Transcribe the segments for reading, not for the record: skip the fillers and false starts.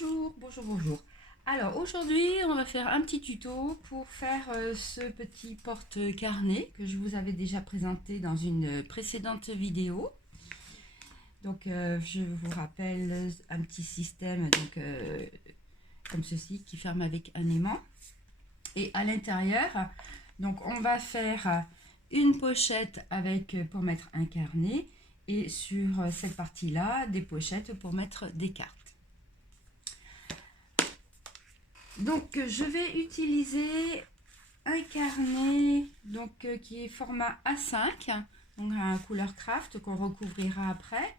Bonjour. Alors aujourd'hui, on va faire un petit tuto pour faire ce petit porte-carnet que je vous avais déjà présenté dans une précédente vidéo. Donc je vous rappelle un petit système comme ceci qui ferme avec un aimant. Et à l'intérieur, donc on va faire une pochette pour mettre un carnet et sur cette partie-là, des pochettes pour mettre des cartes. Donc je vais utiliser un carnet qui est format A5, donc un couleur craft qu'on recouvrira après.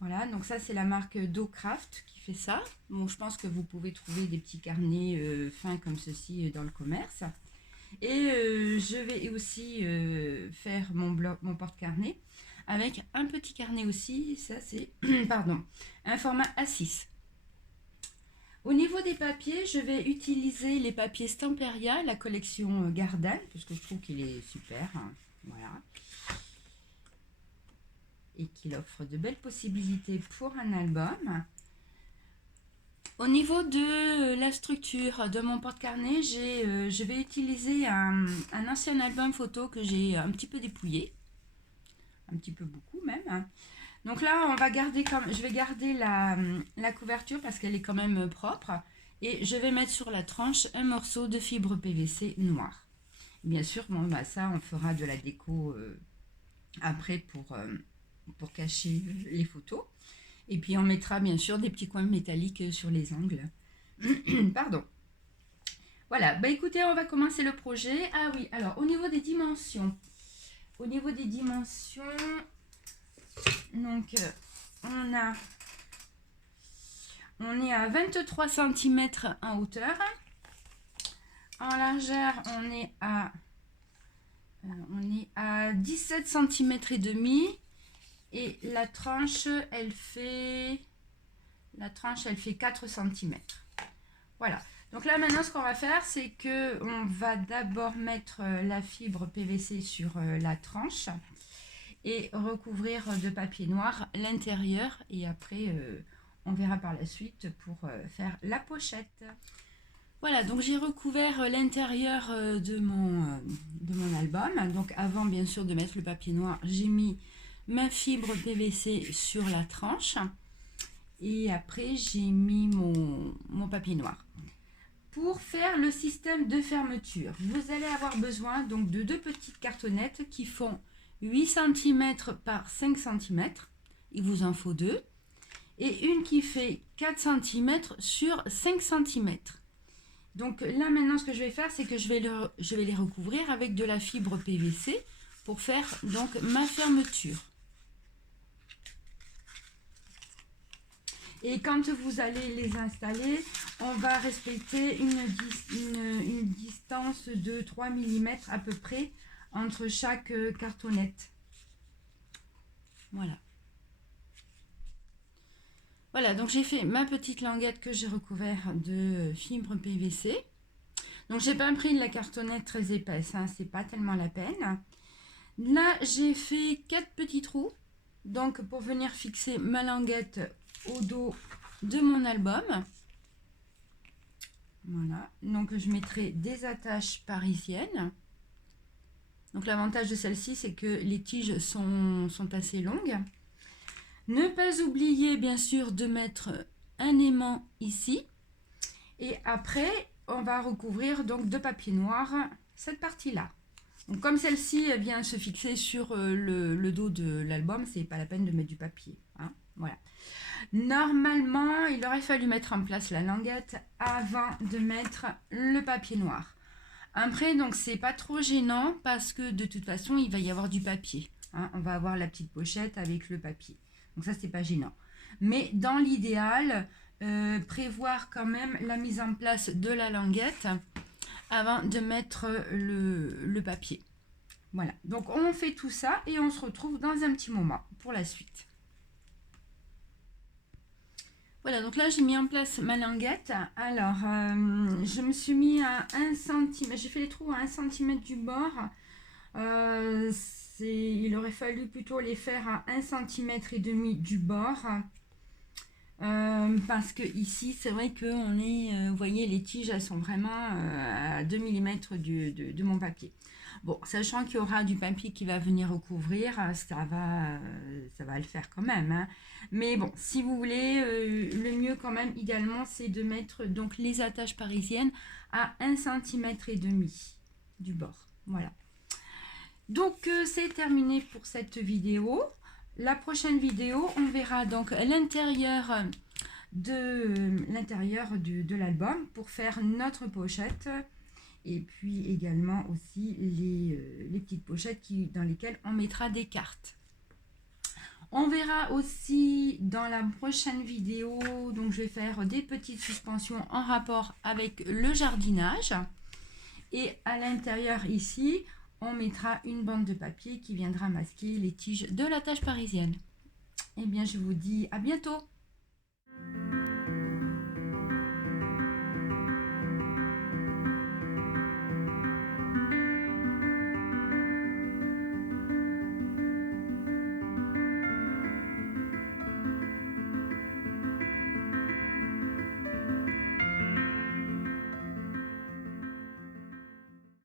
Voilà, donc ça c'est la marque DoCraft qui fait ça. Bon, je pense que vous pouvez trouver des petits carnets fins comme ceci dans le commerce. Et je vais aussi faire mon porte-carnet avec un petit carnet aussi. Ça c'est un format A6. Au niveau des papiers, je vais utiliser les papiers Stamperia, la collection Gardel, parce que je trouve qu'il est super. Voilà. Et qu'il offre de belles possibilités pour un album. Au niveau de la structure de mon porte-carnet, je vais utiliser un ancien album photo que j'ai un petit peu dépouillé. Un petit peu beaucoup même. Donc là, je vais garder la couverture parce qu'elle est quand même propre. Et je vais mettre sur la tranche un morceau de fibre PVC noire. Bien sûr, ça, on fera de la déco après pour cacher les photos. Et puis, on mettra bien sûr des petits coins métalliques sur les angles. Pardon. Voilà, écoutez, on va commencer le projet. Ah oui, alors, au niveau des dimensions, donc, on est à 23 cm en hauteur. En largeur, on est à 17 cm et demi. Et la tranche, elle fait 4 cm. Voilà. Donc là, maintenant, ce qu'on va faire, c'est que on va d'abord mettre la fibre PVC sur la tranche et recouvrir de papier noir l'intérieur. Et après, on verra par la suite pour faire la pochette. Voilà, donc j'ai recouvert l'intérieur de mon album. Donc avant, bien sûr, de mettre le papier noir, j'ai mis ma fibre PVC sur la tranche. Et après, j'ai mis mon papier noir. Pour faire le système de fermeture, vous allez avoir besoin donc de deux petites cartonnettes qui font 8 cm par 5 cm. Il vous en faut deux. Et une qui fait 4 cm sur 5 cm. Donc là maintenant ce que je vais faire, c'est que je vais les recouvrir avec de la fibre PVC pour faire donc ma fermeture. Et quand vous allez les installer, on va respecter une distance de 3 mm à peu près entre chaque cartonnette. Voilà. Voilà, donc j'ai fait ma petite languette que j'ai recouvert de fibre PVC. Donc j'ai pas pris de la cartonnette très épaisse, c'est pas tellement la peine. Là j'ai fait 4 petits trous, donc pour venir fixer ma languette au dos de mon album. Voilà, donc je mettrai des attaches parisiennes. Donc l'avantage de celle-ci, c'est que les tiges sont assez longues. Ne pas oublier bien sûr de mettre un aimant ici. Et après, on va recouvrir donc de papier noir cette partie-là. Donc comme celle-ci vient se fixer sur le dos de l'album, c'est pas la peine de mettre du papier. Voilà. Normalement, il aurait fallu mettre en place la languette avant de mettre le papier noir. Après, donc c'est pas trop gênant parce que de toute façon, il va y avoir du papier. On va avoir la petite pochette avec le papier. Donc ça, c'est pas gênant. Mais dans l'idéal, prévoir quand même la mise en place de la languette avant de mettre le papier. Voilà. Donc on fait tout ça et on se retrouve dans un petit moment pour la suite. Voilà, donc là j'ai mis en place ma languette. Alors, je me suis mis à 1 cm, j'ai fait les trous à 1 cm du bord. Il aurait fallu plutôt les faire à 1 cm et demi du bord. Parce que ici, c'est vrai que vous voyez, les tiges, elles sont vraiment à 2 mm de mon papier. Bon, sachant qu'il y aura du papier qui va venir recouvrir, ça va le faire quand même, hein. Mais bon, si vous voulez, le mieux quand même, idéalement, c'est de mettre donc les attaches parisiennes à 1,5 cm du bord. Voilà. Donc, c'est terminé pour cette vidéo. La prochaine vidéo, on verra donc l'intérieur de l'album pour faire notre pochette et puis également aussi les petites pochettes dans lesquelles on mettra des cartes. On verra aussi dans la prochaine vidéo, donc je vais faire des petites suspensions en rapport avec le jardinage et à l'intérieur ici on mettra une bande de papier qui viendra masquer les tiges de la tâche parisienne. Eh bien je vous dis à bientôt.